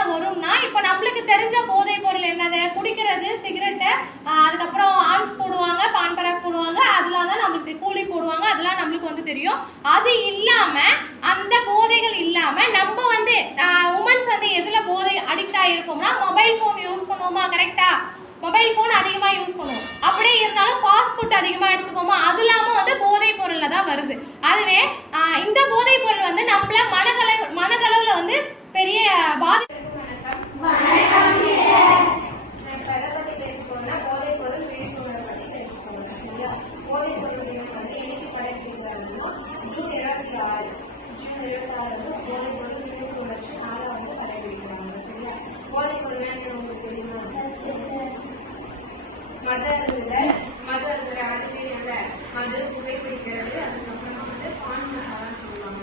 எதெல்லாம் வரும்னா, இப்போ நம்மளுக்கு தெரிஞ்ச போதை பொருள் என்னது, குடிக்கிறது, சிகரெட்டு, அதுக்கப்புறம் ஆன்ஸ் போடுவாங்க, பான் பராக் போடுவாங்க, அதெல்லாம் தான் நம்மளுக்கு கூலி போடுவாங்க, அதெல்லாம் நம்மளுக்கு வந்து தெரியும். அது இல்லாம அந்த போதைகள் இல்லாம நம்ம வந்து உமன்ஸ் வந்து எதுல போதை அடிக்ட் ஆயிருப்போம்னா, மொபைல் போன் யூஸ் பண்ணுவோமா, கரெக்டா? மொபைல் போன் அதிகமா யூஸ் பண்ணுவோம். அப்படியே இருந்தாலும் ஃபாஸ்ட் ஃபுட் அதிகமா எடுத்துப்போமா, அது இல்லாம வந்து போதை பொருள்ல தான் வருது. அதுவே இந்த போதை பொருள் வந்து நம்மள மனதளவுல வந்து பெரிய பாதிப்பு. போதை பொருள் விழிப்புணர்வு பத்தி பேசிக்கோங்க. சரியா? போதை பொருள் வந்து இன்னைக்கு கடைபிடிக்கிறாங்கன்னா ஜூன் 26 வந்து போதை பொருள் விழிப்புணர்ச்சி நாளை வந்து கடைபிடிக்கிறாங்க. சரியா? போதை பொருள் உங்களுக்கு தெரியுமா? மது, புகைப்பிடிக்கிறது, அதுக்கப்புறமா வந்து பான் மசாலான்னு சொல்லுவாங்க,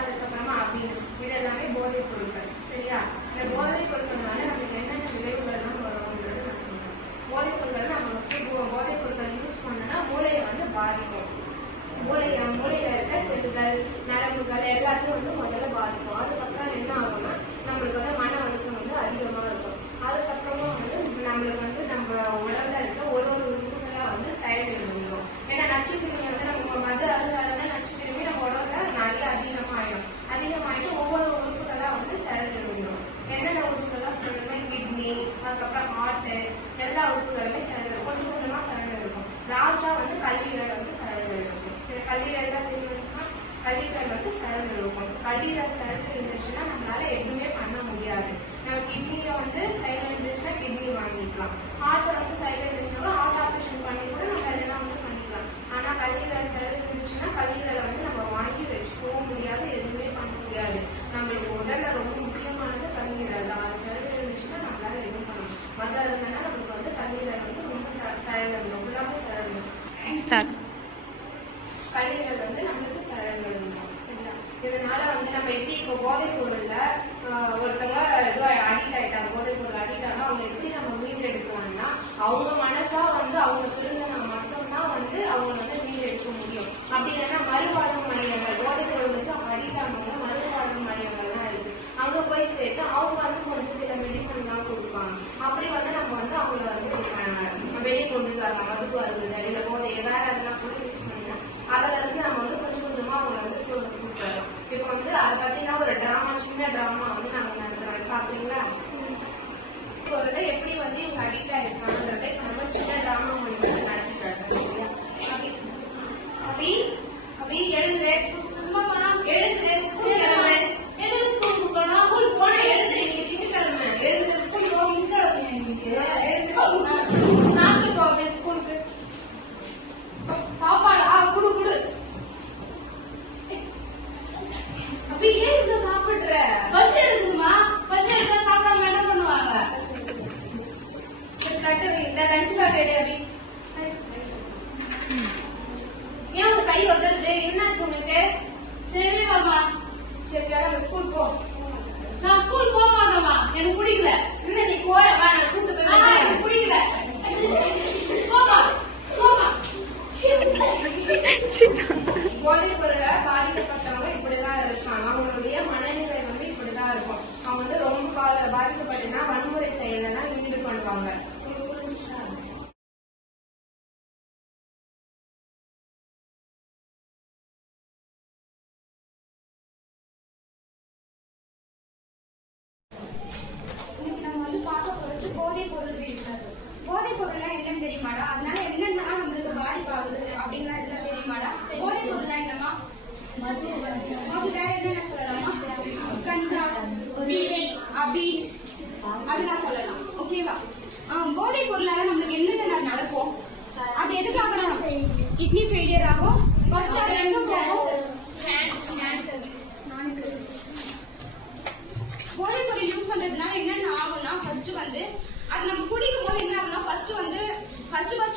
அதுக்கப்புறமா அபீனம், இது எல்லாமே போதைப் பொருட்கள். சரியா? இந்த போதைப் பொருட்கள்னால நமக்கு என்னென்ன விளைவுகள்லாம் வரும்ன்றது நான் சொல்றேன். போதைப் பொருட்கள் நம்ம போதைப் பொருட்கள் யூஸ் பண்ணோம்னா மூளையை வந்து பாதிக்கும். மூளையில இருக்க செல்கள், நரம்புகள் எல்லாத்தையும் வந்து முதல்ல பாதிக்கும். அதுக்கப்புறம் என்ன ஆகும்னா நம்மளுக்கு வந்து மன அழுத்தம் வந்து அதிகமா இருக்கும். அதுக்கப்புறமா வந்து நம்மளுக்கு வந்து நம்ம உடம்புல இருக்க ஒரு உறுப்புகளா வந்து செயல்பட முடியும். ஏன்னா நச்சுக்கிருமி வந்து நம்ம மது அருந்தால நச்சுக்கிருமி நம்ம உடம்புல நிறைய அதிகமாயிட்டு ஒவ்வொரு உறுப்புகளா வந்து செயல்பட முடியும். என்னென்ன உறுப்புகள்லாம் சொல்லணும்னா கிட்னி, அதுக்கப்புறம் ஹார்ட், எல்லா உறுப்புகளுமே செயல்படும். கொஞ்சம் கொஞ்சமா செயல்பட இருக்கும். லாஸ்டா வந்து கல்லீரல் வந்து செயல்பட இருக்கும். சரி, கல்லீரல் தான் தெரியுமா? கல்லீரல் வந்து செயல்பட இருக்கும். கல்லீரல் செயல்பட இருந்துச்சுன்னா நம்மளால எதுவுமே பண்ண முடியாது. நம்ம கிட்னியை வந்து சைடில் இருந்துச்சுன்னா கிட்னி வாங்கிக்கலாம். ஹார்ட் வந்து சைடில் இருந்துச்சுன்னா ஹார்ட் ஆப்ரேஷன் பண்ணி கூட நம்ம எல்லாம் வந்து பண்ணிக்கலாம். ஆனால் கல்லீரல் சைடில் இருந்துச்சுன்னா கல்லீரலை வந்து நம்ம வாங்கி வச்சுக்கவும் முடியாது, எதுவுமே பண்ண முடியாது. நம்மளுக்கு உடல்ல ரொம்ப முக்கியமானது கல்லீரல் தான். அது சைடில் இருந்துச்சுன்னா நம்மளால எதுவும் பண்ணணும். மது இருந்ததுன்னா நம்மளுக்கு வந்து கல்லீரல் வந்து ரொம்ப செயல்படணும், ஃபுல்லாமே செயல்படும். கல்லீரல் வந்து நம்மளுக்கு செயல்படணும். சரியா? இதனால வந்து நம்ம எப்படி இப்போ போதைப் பொருள்ல ஒருத்தவங்க அடிக்ட் ஆயிட்டாங்க, போதைப் பொருள் அடிக்ட் ஆனா அவங்க எப்படி நம்ம மீண்டெடுக்கணும்னா அவங்க மனசா வந்து அவங்க திருந்தினா மட்டும்தான் வந்து அவங்க வந்து மீண்டெடுக்க முடியும். அப்படி இல்லைன்னா மறுவாழ்வு மையங்கள், போதைப் பொருளுக்கு அடிக்ட் ஆனவங்க மறுவாழ்வு மையங்கள்லாம் இருக்கு. அங்க போய் சேர்த்து அவங்க வந்து கொஞ்சம் சில மெடிசன் தான் கொடுப்பாங்க. அப்படி வந்து நம்ம வந்து அவங்கள வந்து வெளியே கொண்டு வரலாம். மதுக்கு வருது இல்ல போதைய வேற அதெல்லாம் கூட யூஸ் பண்ணலாம். அதுல இருந்து நம்ம வந்து கொஞ்சம் கொஞ்சமா அவங்களை வந்து கொடுத்துடலாம். இப்ப வந்து அதை பார்த்தீங்கன்னா ஒரு டிராமா, சின்ன டிராமா வந்து நாங்க நடத்துறோம். பாக்குறீங்களா? பொருளை எப்படி வந்து இவங்க அடிக்ட் ஆயிருக்காங்கிறத இப்ப நம்ம சின்ன டிராமா மூலியமா நடத்திட்டு. அபி எழுதுற ஸ்கூல் கிழமை ஸ்கூலுக்கு போனா ஸ்கூல் போன எழுதுற இன்னைக்கு திங்கக்கிழமை எழுதுற ஸ்கூல் திங்கக்கிழமை இன்னைக்கு சாப்பிட்டு போவே ஸ்கூலுக்கு சாப்பாடு குடு அப்படி ஏன் இவ்வளவு சாப்பிடுற? பஸ் எடுக்குமா? பஸ் எடுத்தா சாப்பிடாம என்ன பண்ணுவாங்க? இந்த லஞ்ச் பேக் எடு. அப்படி ஏன் உங்க கை வந்துருது? என்னாச்சு உனக்கு? தெரியலம்மா. சரி, நம்ம ஸ்கூல் போ. நான் ஸ்கூல் போக மாட்டேம்மா, எனக்கு பிடிக்கல. இன்னும் நீ போற வா, நான் கூட்டு போய். எனக்கு பிடிக்கல. போமா. போதைப் பொருளை பாதிக்கப்பட்டவங்க இப்படிதான் இருக்காங்க. அவங்களுடைய மனநிலை வந்து இப்படிதான் இருக்கும். அவங்க வந்து ரொம்ப பாதிக்கப்பட்டனா வன்முறை செயலாம் ஈடுபடுவாங்க. நம்ம வந்து பார்க்க போறது போதைப் பொருள் விழிப்புணர்வு. போதைப் பொருள்னா என்னன்னு தெரியுமாடா? அதனால என்னென்ன நம்மளுக்கு பாதிப்பாகுது அப்படின்னா எல்லாம் தெரியுமாடா? போதைப் பொருள்னா என்னமா? மது வேற என்னென்ன சொல்லலாமா? கஞ்சா, அபி, அதெல்லாம் சொல்லலாம். ஓகேவா? போதைப் பொருளால நம்மளுக்கு என்னென்ன நடக்கும்? அது எதுக்காக கிட்னி ஃபெயிலியர் ஆகும். ஃபர்ஸ்ட் அது எங்க போகும்? போதைப் பொருள் யூஸ் பண்றதுனால என்னென்ன ஆகும்னா, ஃபர்ஸ்ட் வந்து அது நம்ம குடிக்கும் போது என்ன ஆகும்னா, ஃபர்ஸ்ட்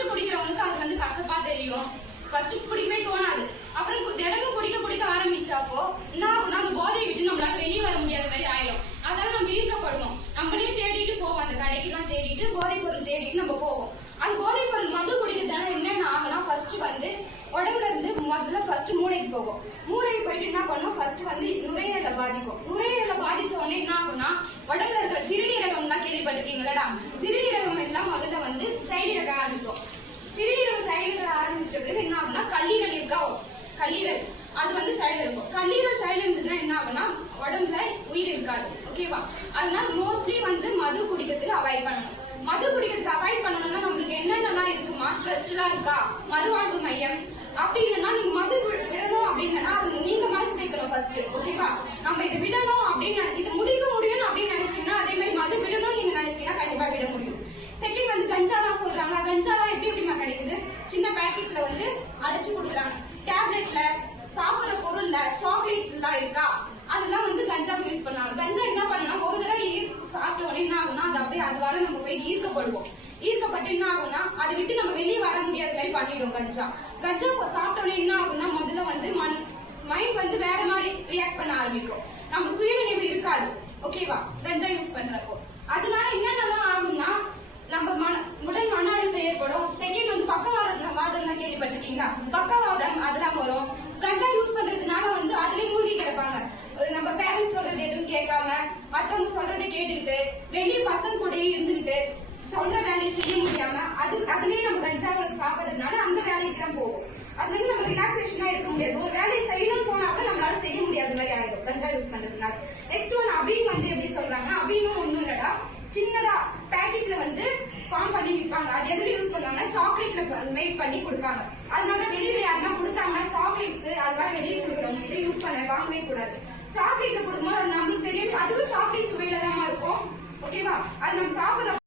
குடிக்கிறவங்களுக்கு அது வந்து கசப்பா தெரியும். ஃபர்ஸ்ட் குடிக்கவே தோணாது. அப்புறம் தினமும் குடிக்க ஆரம்பிச்சாப்போ என்ன ஆகும்னா, அந்த போதையை விட்டு நம்மளால வெளியே வர முடியாத மாதிரி ஆயிடும். அதனால நம்ம ஈர்க்கப்படுவோம். நம்மளே தேடிட்டு போவோம், அந்த கடைக்கெல்லாம் தேடிட்டு போதைப் பொருள் தேடிட்டு நம்ம போவோம். அது போதைப் பொருள் மது குடிக்கிறதுனால என்னென்ன ஆகும்னா, ஃபர்ஸ்ட் வந்து உடம்புல இருந்து முதல்ல ஃபர்ஸ்ட் மூளைக்கு போகும். மூளைக்கு போயிட்டு என்ன பண்ணும், ஃபர்ஸ்ட் வந்து நுரையீரலை பாதிக்கும். நுரையீரலை பாதிச்சு ஆரம்பிச்ச உடனே என்ன ஆகும்னா உடம்புல இருக்கிற சிறுநீரகம்லாம் கேள்விப்பட்டிருக்கீங்களா? சிறுநீரகம் எல்லாம் முதல்ல வந்து செயலிழக்க ஆரம்பிக்கும். சிறுநீரகம் செயலிழக்க ஆரம்பிச்சிட்ட பிறகு என்ன ஆகும்னா கல்லீரல் இருக்கா, கல்லீரல் அது வந்து செயலிழக்கும். கல்லீரல் செயலிழந்ததுன்னா என்ன ஆகும்னா உடம்புல உயிர் இருக்காது. ஓகேவா? அதனால மோஸ்ட்லி வந்து மது குடிக்கிறதுக்கு அவாய்ட் பண்ணணும். மது குடிக்கிறதுக்கு அவாய்ட் பண்ணணும்னா நம்மளுக்கு என்னென்னலாம் இருக்குமா? ட்ரஸ்ட் எல்லாம் இருக்கா, மறுவாழ்வு மையம் அப்படி இல்லைன்னா நீங்க மது விடணும் அப்படின்னா அது நீங்க மனசு வைக்கணும் ஃபர்ஸ்ட். ஓகேவா? நம்ம இதை விடணும் அப்படின்னு இது முடிக்க முடியும் அப்படின்னு நினைச்சீங்கன்னா அதே மாதிரி மது விடணும் நீங்க நினைச்சீங்கன்னா கண்டிப்பா விட முடியும். செகண்ட் வந்து கஞ்சாலாம் சொல்றாங்க. கஞ்சாலாம் எப்படி எப்படிமா கிடைக்குது? சின்ன பேக்கெட்ல வந்து அடைச்சு கொடுக்குறாங்க. டேப்லெட்ல சாப்பிடுற பொருள்ல சாக்லேட்ஸ் எல்லாம் இருக்கா, அதெல்லாம் வந்து கஞ்சா யூஸ் பண்ணாங்க. கஞ்சா என்ன பண்ணா ஒரு தடவை சாப்பிட்ட உடனே என்ன ஆகும்னா அது அப்படியே அதுவால நம்ம போய் ஈர்க்கப்படுவோம். ஈர்க்கப்பட்டு என்ன ஆகும்னா அதை விட்டு நம்ம வெளியே வர முடியாத மாதிரி பண்ணிடும் கஞ்சா. கஞ்சா சாப்பிட்ட உடனே என்ன ஆகும்னா முதல்ல வந்து மைண்ட் வந்து வேற மாதிரி ரியாக்ட் பண்ண ஆரம்பிக்கும். நம்ம சுயநினைவு இருக்காது. ஓகேவா? கஞ்சா யூஸ் பண்றப்போ அதனால என்னென்னலாம் ஆகும்னா நம்ம உடல் மன அழுத்தம் ஏற்படும். செகண்ட் வந்து பக்கவாதம் கேள்விப்பட்டிருக்கீங்களா? பக்கவாதம் அதெல்லாம் வரும். கஞ்சா யூஸ் பண்றதுனால வந்து அதுலயே மூழ்கி கிடப்பாங்க. நம்ம பேரண்ட்ஸ் சொல்றது எதுவும் கேட்காம மத்தவங்க சொல்றதை கேட்டுக்கிட்டு வெளியே பசங்க கூட இருந்துகிட்டு சொல்ற வேலையை செய்ய முடியாம அதுலயே நம்ம கஞ்சா சாப்பிடுறதுனால அந்த வேலைக்கு தான் போகும். அது வந்து நம்ம ரிலாக்ஸேஷனா இருக்க முடியாது. ஒரு வேலையை செய்யணும்னு போனா கூட நம்மளால செய்ய முடியாத மாதிரி ஆயிடும் கஞ்சா யூஸ் பண்றதுனால. நெக்ஸ்ட் ஒன் அபீன் வந்து எப்படி சொல்றாங்க? அபீனும் ஒண்ணும் இல்லடா, சின்னதா பேக்கெட்ல வந்து ஃபார்ம் பண்ணி விற்பாங்க. அது எதுல யூஸ் பண்ணுவாங்க? சாக்லேட்ல மேக் பண்ணி கொடுப்பாங்க. அதனால வெளியில யாருன்னா கொடுத்தாங்கன்னா சாக்லேட்ஸ் அதெல்லாம் வெளியே கொடுக்குறோம் இப்படி யூஸ் பண்ண வாங்கவே கூடாது. சாக்லேட்ல கொடுக்கும்போது அது நம்மளுக்கு தெரியும் அதுவும் சாக்லேட் சுவையில தான் இருக்கும். ஓகேவா? அது நம்ம சாப்பிடுற